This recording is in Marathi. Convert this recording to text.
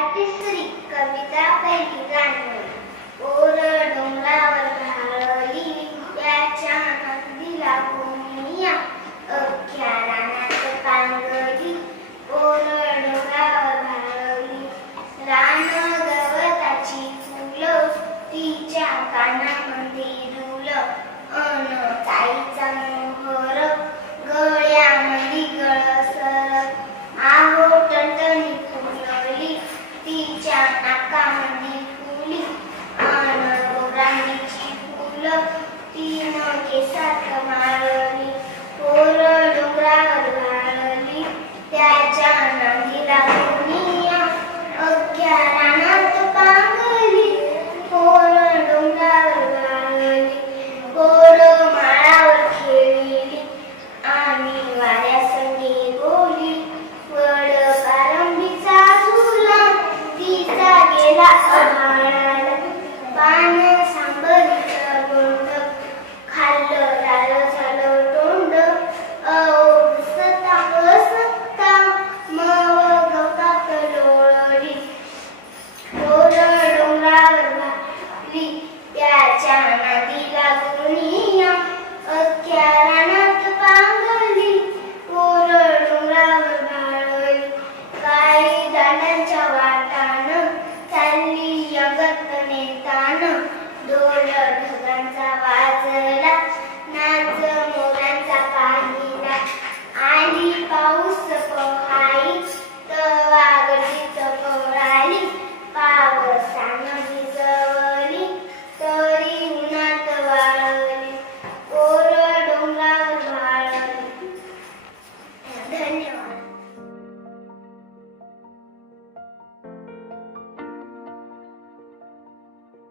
तिसरी कविता पहिली गाणं. ओर डोंगरावर घालली त्याच्या नंदीला कोंबड्या, अख्ख्या रानात पांगली. ओर डोंगरावर घालली रान गवताची फुलं, तिच्या कानामध्ये रुलं. अन ताईचा मोहर गळ्यामध्ये गळसर. आहो टणटणी फुलली तिच्या नाकामध्ये फुली. अन गोरांडीची फुलं तिनं केसात माळली. ओर डोंगरावर घालली त्याच्या नांदीला कोंबड्या, अख्ख्या